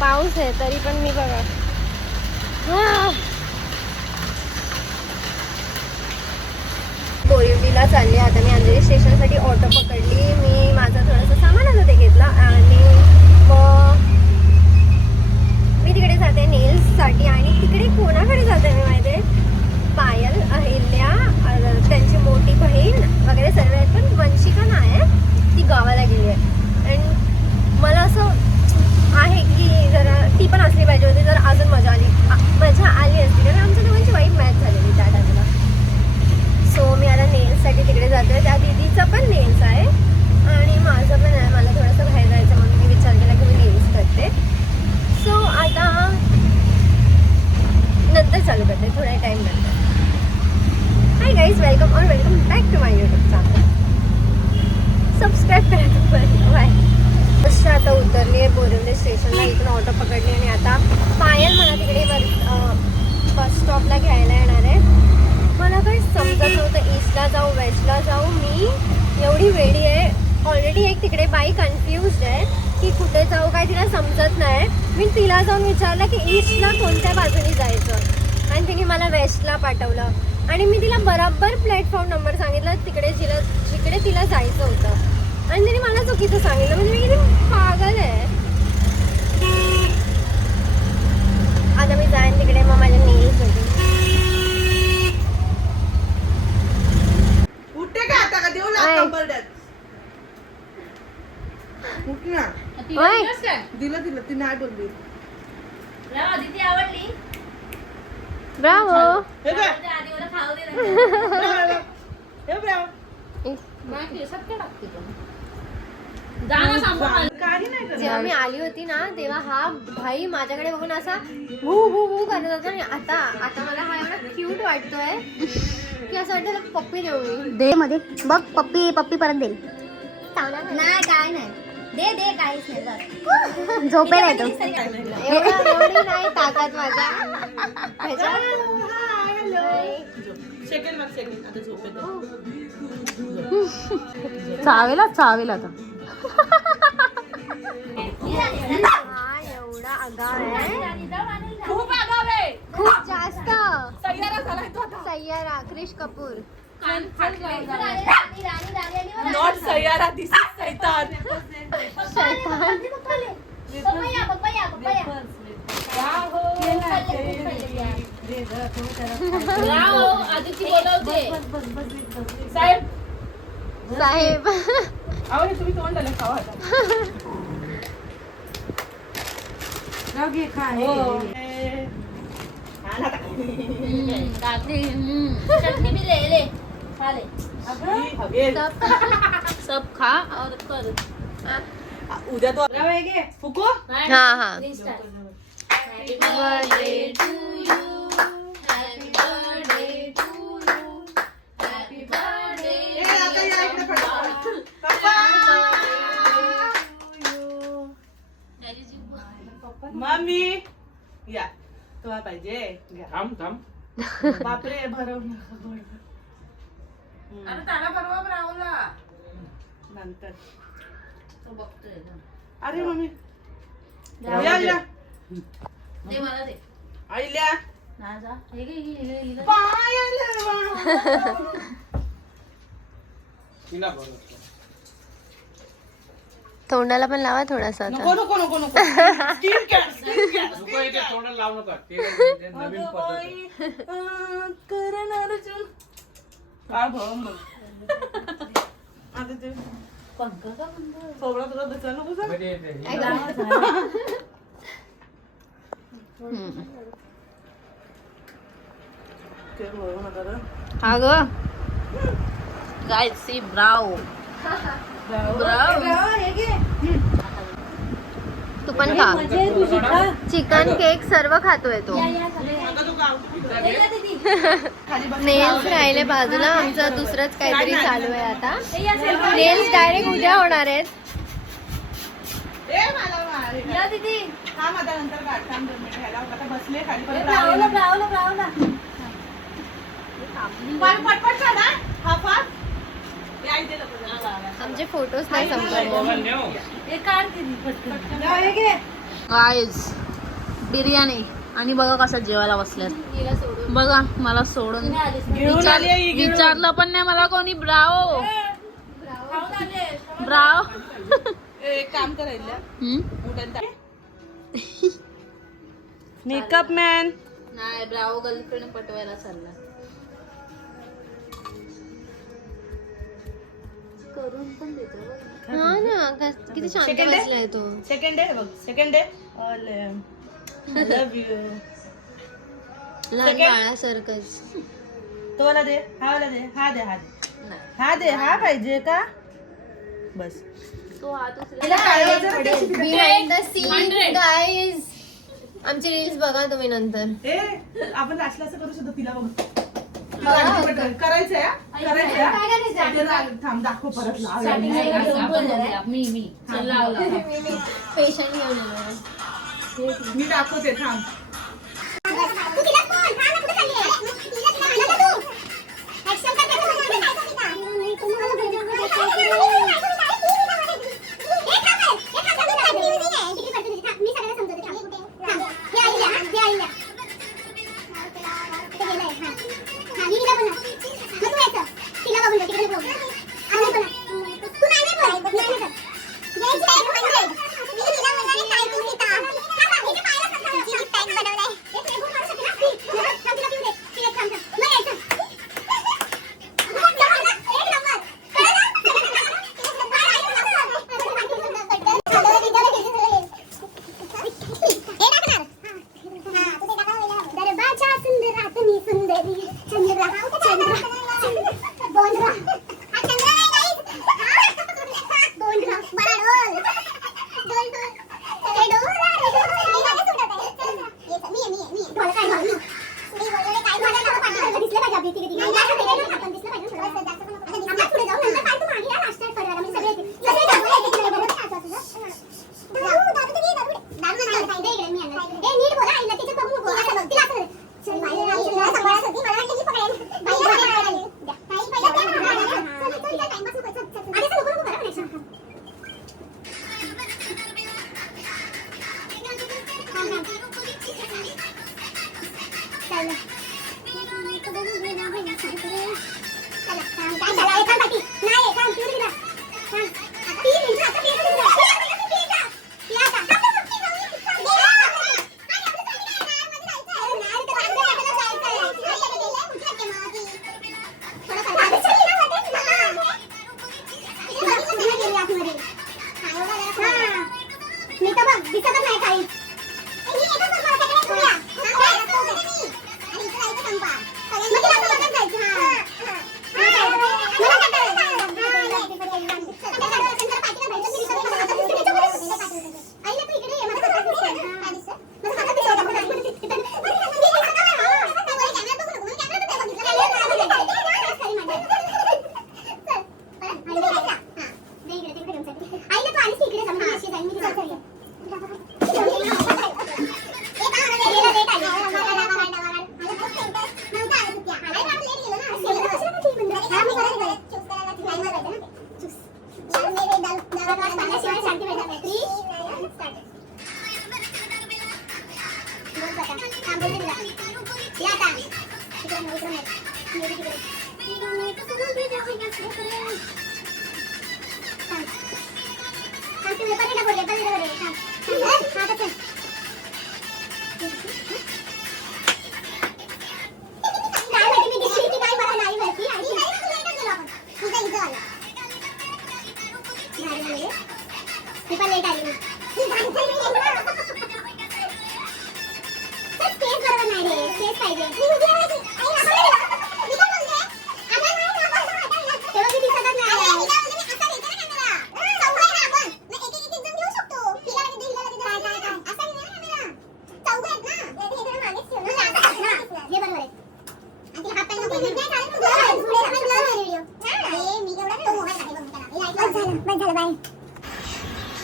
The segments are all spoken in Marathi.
पाऊस आहे तरी पण मी बघा बोरिवलीला चालली. आता मी अंधेरी स्टेशनसाठी ऑटो पकडली. मी माझं थोडंसं सामान होतं ते घेतलं आणि मग मी तिकडे जाते नेल्ससाठी. आणि तिकडे कोणाकडे जाते मी माहिती आहे? पायल, अहिल्या, त्यांची मोठी बहीण वगैरे सर्व आहेत. पण वंशिका नाही आहे, ती गावाला गेली आहे. आणि मला असं आहे की जरा ती पण असली पाहिजे होती, जर अजून मजा आली असती. कारण आमच्या दोघांची वाईट मॅच झालेली त्या टायमाला. सो मी आता नेल्ससाठी तिकडे जातोय. त्या दीदीचं पण नेल्स आहे आणि माझं पण आहे. मला थोडंसं बाहेर जायचं म्हणून मी विचार केला की मी नेल्स करते. सो आता नंतर चालू करते, थोड्या टाईम नंतर. Hi guys, welcome back to my YouTube channel. Subscribe करा तुम्हाला. बाय. मस्त आता उतरली आहे बोरिवली स्टेशनला. इथून ऑटो पकडली आणि आता पायल मला तिकडे बस स्टॉपला घ्यायला येणार आहे. मला काही समजत नव्हतं ईस्टला जाऊ वेस्टला जाऊ. मी एवढी वेडी आहे. ऑलरेडी एक तिकडे बाई कन्फ्युज्ड आहे की कुठे जाऊ, काय तिला समजत नाही. मी तिला जाऊन विचारलं की ईस्टला कोणत्या बाजूने जायचं आणि तिने मला वेस्टला पाठवलं. आणि मी तिला बरोबर प्लॅटफॉर्म नंबर सांगितला तिकडे जिकडे तिला जायचं होतं आणि तिने मला चुकीचं सांगितलं. म्हणजे मी किती पागल आहे. आता मी जाईन तिकडे, मग माझ्या नेल्स होते. दिलं ती नाही बोलली. आवडली. ब्रावो. जेव्हा मी आली होती ना तेव्हा हा भाई माझ्याकडे बघून असा भू भू भू करत होता. आणि आता मला हा एवढा क्यूट वाटतोय की असं वाटतं पप्पी देऊ मी. दे मध्ये बघ, पप्पी परत दे. नाही काय नाही, दे काहीच नाही बस. झोपेला येतो. एवढी नाही ताकद माझ्या. चावेला आता. हा एवढा आगाव आहे, खूप आगाव आहे. खूप जास्त. सय्यारा झालाय तो आता. Saiyaara Krish Kapoor. Not Saiyaara, this is Shaitaan. साहेब आवडे तुम्ही तोंडाला खावा आता. चटनी भी ले खा ले. सब खा और कर. उद्या तो फुको. हा हा. Happy birthday to you. Happy birthday to you. Happy birthday. Mummy या तुला पाहिजे. बापरे भरव त्याला परवा राहुला नंतर. बघतोय. अरे मम्मी दे मला दे. आईल्या ना जा. हे घे. तोंडाला पण लावा थोडासा आता. नको करण अर्जुन काय भाऊ आता ते पंखा का बंद. सोबळा तुला दिसायला नको सर. ते भाऊ नका रे. हा ग गाइस सी ब्राव. तू पण खा. चिकन केक सर्व खातोय तो. नेल्स राहिले बाजूला. आमचं दुसरंच काहीतरी चालू आहे आता. नेल्स डायरेक्ट उद्या होणार आहेत. दीदी हा माझा नंतर गाठाम घ्यायला आता बसले खाली परत ब्रावला पटपट ना हा फार आमचे फोटोज नाही संपले. हे काढ दीदी पटकन. हे घे गाईज बिर्याणी आणि बघा कसं जेवायला बसल्यात. बघा मला सोडून विचारलं पण नाही मला कोणी. ब्राओ ब्राओ एक काम करायला मेकअप मॅन नाही, ब्राओ गर्लफ्रेंड पटवायला चालला. करून पण देतो. हा ना, किती शांत बसलाय तो. सेकंड आहे बघ, सेकंड आहे. लव यू. लहान बाळासारखंच. तो वाला दे, हा वाला दे, हा दे, हा दे, हा दे, हा पाहिजे का? बस. तो हात बिहाइंड द सीन गाईज. आमची रील्स बघा तुम्ही नंतर. आपण लास्टला असं करू शकतो. तिला बघ करायचंय, थांब दाखव परत. मी पेशंट घेऊन येणार. मी दाखवते थांब.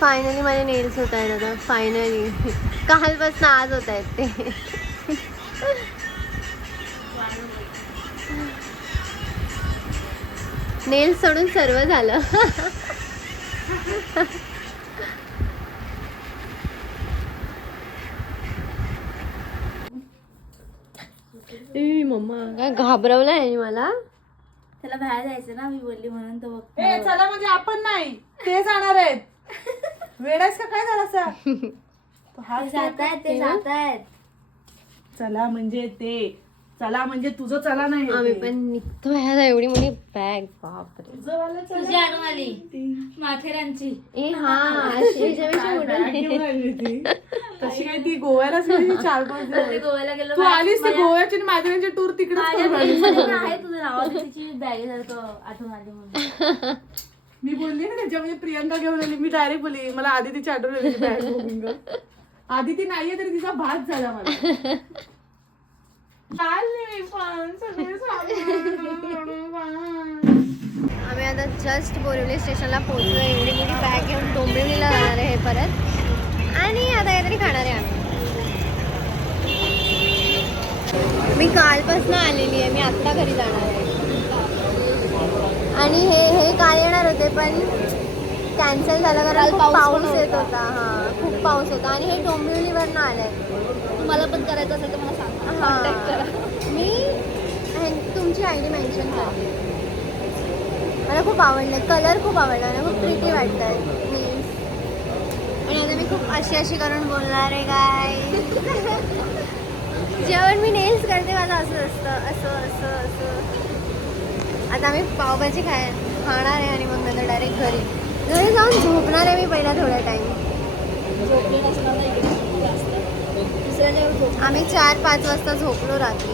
फायनली माझे नेल्स होत आहेत आता. फायनली कालपासून आज होत आहेत ते. नेल्स सोडून सर्व झालं. ए मम्मा काय घाबरवलंय मला. त्याला बाहेर जायचं ना, मी बोलली म्हणून तो बघ. ए चला म्हणजे आपण नाही, ते जाणार आहेत. वेडायस का काय झाला ते जातायत. चला म्हणजे ते, चला म्हणजे तुझं चला नाही. आम्ही पण निघतो ह्या एवढी मोठी बॅग. बापरे. तुझी आठवण आली माथेरानची. ए हा ह्याच्यापेक्षा मोठं. तशी काय ती गोव्यालाच गेली 4-5 दिवस. गोव्याला गेलो. तू आलीस ते गोव्याची आणि माथेरानची टूर तिकडे आहे तुझं नाव तिची बॅगेसारखं आठवण आली म्हणून. मी बोलली ना त्याच्यामध्ये प्रियंका घेऊन आली. मी डायरेक्ट बोलली मला आदितीची आठवण आली बॅग बघून ग. आदिती नाहीये तरी तिचा भात झाला मला. आम्ही आता जस्ट बोरिवली स्टेशनला पोहोचलो. एवढी मोठी बॅग घेऊन डोंबिवलीला जाणार आहे परत, आणि आता काहीतरी खाणार आहे आम्ही. मी कालपासून आलेली आहे, मी आत्ता घरी जाणार आहे. आणि हे काल येणार होते पण कॅन्सल झालं कारण खूप पाऊस येत होता. हां खूप पाऊस होता आणि हे डोंबिवलीवरनं आलंय. मला पण करायचं असेल तर मला सांग. मी तुमची ID मेन्शन करते. मला खूप आवडलं, कलर खूप आवडला, मला खूप प्रिटी वाटतं नेल्स. आणि आता मी खूप अशी करून बोलणार आहे काय. जेव्हा मी नेल्स करते माझं असं असतं, असं. आता मी पावभाजी खाणार आहे आणि मग नंतर डायरेक्ट घरी जाऊन झोपणार आहे मी पहिला थोडा टाईम. झोपले नसणार नाही जास्त. दुसऱ्या जेव्हा आम्ही 4-5 वाजता झोपलो रात्री.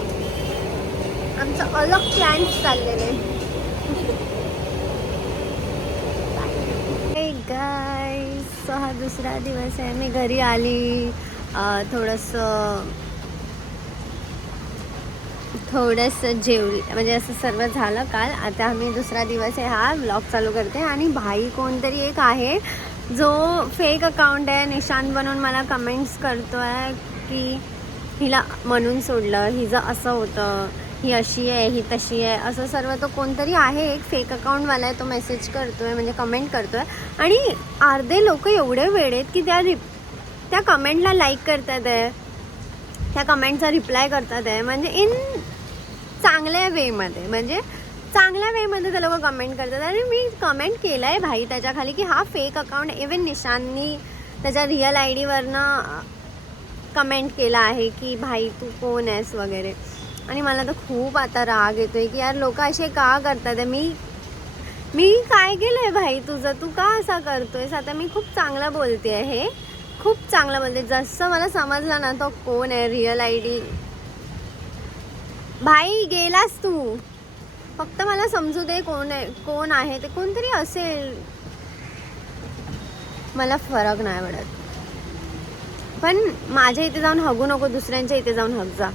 आमचं अलग प्लॅन्स चाललेले. हे गाईस, हा दुसरा दिवस आहे. मी घरी आली, थोडंसं जेवली, म्हणजे असं सर्व झालं काल. आता आम्ही दुसरा दिवस आहे, हा व्लॉग चालू करते. आणि भाई कोणतरी एक आहे जो फेक अकाउंट आहे निशांत बनवून मला कमेंट्स करतो आहे की हिला म्हणून सोडलं, हिचं असं होतं, ही अशी आहे, ही तशी आहे, असं सर्व. तो कोणतरी आहे एक फेक अकाउंटवाला आहे, तो मेसेज करतो आहे, म्हणजे कमेंट करतो आहे. आणि अर्धे लोक एवढे वेडे आहेत की त्या कमेंटला लाईक करतात आहे, त्या कमेंटचा रिप्लाय करतात आहे, म्हणजे चांगल्या वेमध्ये, म्हणजे चांगल्या वेमध्ये ते लोक कमेंट करतात. आणि मी कमेंट केलं आहे भाई त्याच्या खाली की हा फेक अकाउंट. इवन निशांनी त्याच्या रिअल ID वरनं कमेंट केला आहे की भाई तू कोण आहेस वगैरे. आणि मला तर खूप आता राग येतो आहे की यार लोक असे का करतात. मी काय केलं आहे भाई तुझं, तू का असा करतो आहेस. आता मी खूप चांगलं बोलते आहे, हे खूप चांगलं बोलते. जसं मला समजलं ना तो कोण आहे रिअल ID. भाई गेलास तू, फक्त मला समजू दे कोण आहे ते. कोणतरी असेल, मला फरक नाही पडत. पण माझ्या इथे जाऊन हगू नको, दुसऱ्यांच्या इथे जाऊन हग जा.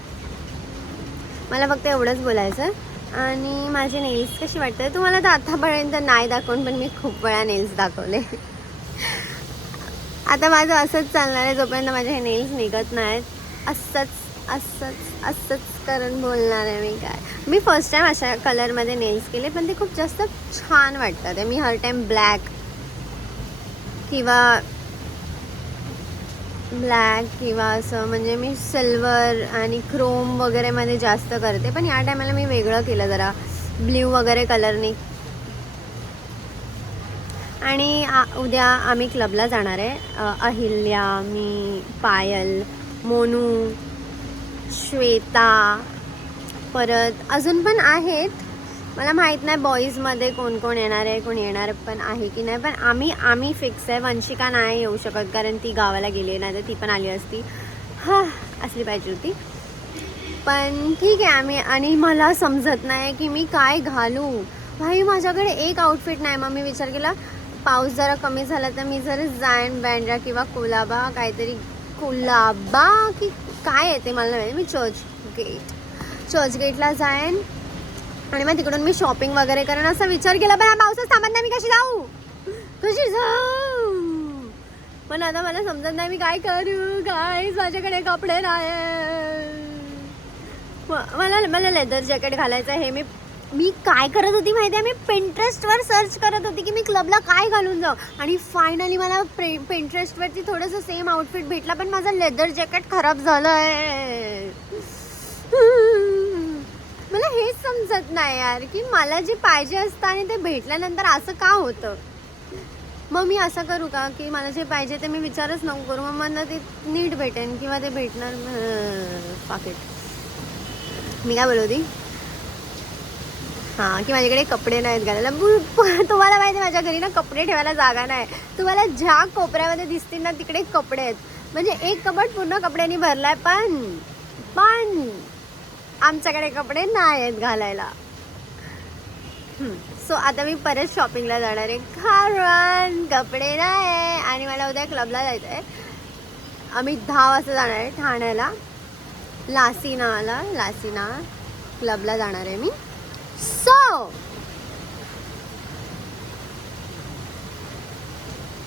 मला फक्त एवढंच बोलायचं. आणि माझे नेल्स कशी वाटतं तुम्हाला तर आतापर्यंत नाही दाखवून, पण मी खूप वेळा नेल्स दाखवले. आता माझं असंच चालणार आहे जोपर्यंत माझे हे नेल्स निघत नाहीत. असंच करून बोलणार आहे मी. मी फर्स्ट टाईम अशा कलरमध्ये नेल्स केले, पण ते खूप जास्त छान वाटतात. मी हर टाईम ब्लॅक किंवा असं, म्हणजे मी सिल्वर आणि क्रोम वगैरेमध्ये जास्त करते. पण या टायमाला मी वेगळं केलं, जरा ब्ल्यू वगैरे कलरने. आणि उद्या आम्ही क्लबला जाणार आहे. अहिल्या, मी, पायल, मोनू, श्वेता, परत अजून पण आहेत. मला माहीत नाही बॉईजमध्ये कोण कोण येणार आहे, कोण येणार पण आहे की नाही. पण आम्ही फिक्स आहे. वंशिका नाही येऊ शकत कारण ती गावाला गेली, नाही तर ती पण आली असती. असली पाहिजे होती. पण ठीक आहे आम्ही. आणि मला समजत नाही की मी काय घालू. भाई माझ्याकडे एक आउटफिट नाही. मग मी विचार केला पाऊस जरा कमी झाला तर मी जरा जाईन बँड्रा किंवा कोलाबा की काय येते मला नाही. मी चर्चगेटला जाईन आणि मग तिकडून मी शॉपिंग वगैरे करेन असा विचार केला. पण हा पावसात थांबत नाही, मी कशी जाऊ. पण आता मला समजत नाही मी काय करू. काय माझ्याकडे कपडे नाही. मला लेदर जॅकेट घालायचं आहे. मी काय करत होती माहिती आहे, मी पिंटरेस्टवर सर्च करत होती की मी क्लबला काय घालून जाऊ. आणि फायनली मला पिंटरेस्टवरती थोडंसं सेम आउटफिट भेटला, पण माझं लेदर जॅकेट खराब झालं आहे. मला हेच समजत नाही यार की मला जे पाहिजे असतं आणि ते भेटल्यानंतर असं का होतं. मग मी असं करू का की मला जे पाहिजे ते मी विचारच नको करू, मग मला ते नीट भेटेन किंवा ते भेटणार पाकिट. मी काय बोलवती हां की माझ्याकडे कपडे नाहीत घालायला. तुम्हाला माहिती आहे माझ्या घरी ना कपडे ठेवायला जागा नाही. तुम्हाला ज्या कोपऱ्यामध्ये दिसतील ना तिकडे कपडे आहेत. म्हणजे एक कपाट पूर्ण कपड्यांनी भरलाय, पण आमच्याकडे कपडे नाही आहेत घालायला. सो आता मी परत शॉपिंगला जाणार आहे कारण कपडे नाही आणि मला उद्या क्लबला जायचं आहे. आम्ही 10 वाजता जाणार आहे ठाण्याला, लासिना क्लबला जाणार आहे मी. सो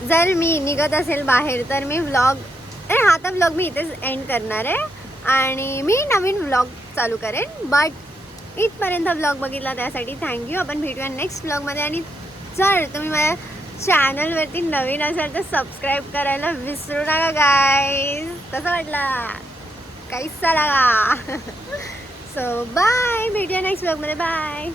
जर मी निघत असेल बाहेर तर मी हा तर व्लॉग मी इथेच एंड करणार आहे आणि मी नवीन व्लॉग चालू करेन. बट इथपर्यंत व्लॉग बघितला त्यासाठी थँक्यू. आपण भेटूया नेक्स्ट व्लॉगमध्ये. आणि जर तुम्ही माझ्या चॅनलवरती नवीन असाल तर सबस्क्राईब करायला विसरू नका गाईज. कसं वाटला कैसा लागा. सो बाय, भेटूया नेक्स्ट व्लॉगमध्ये. बाय.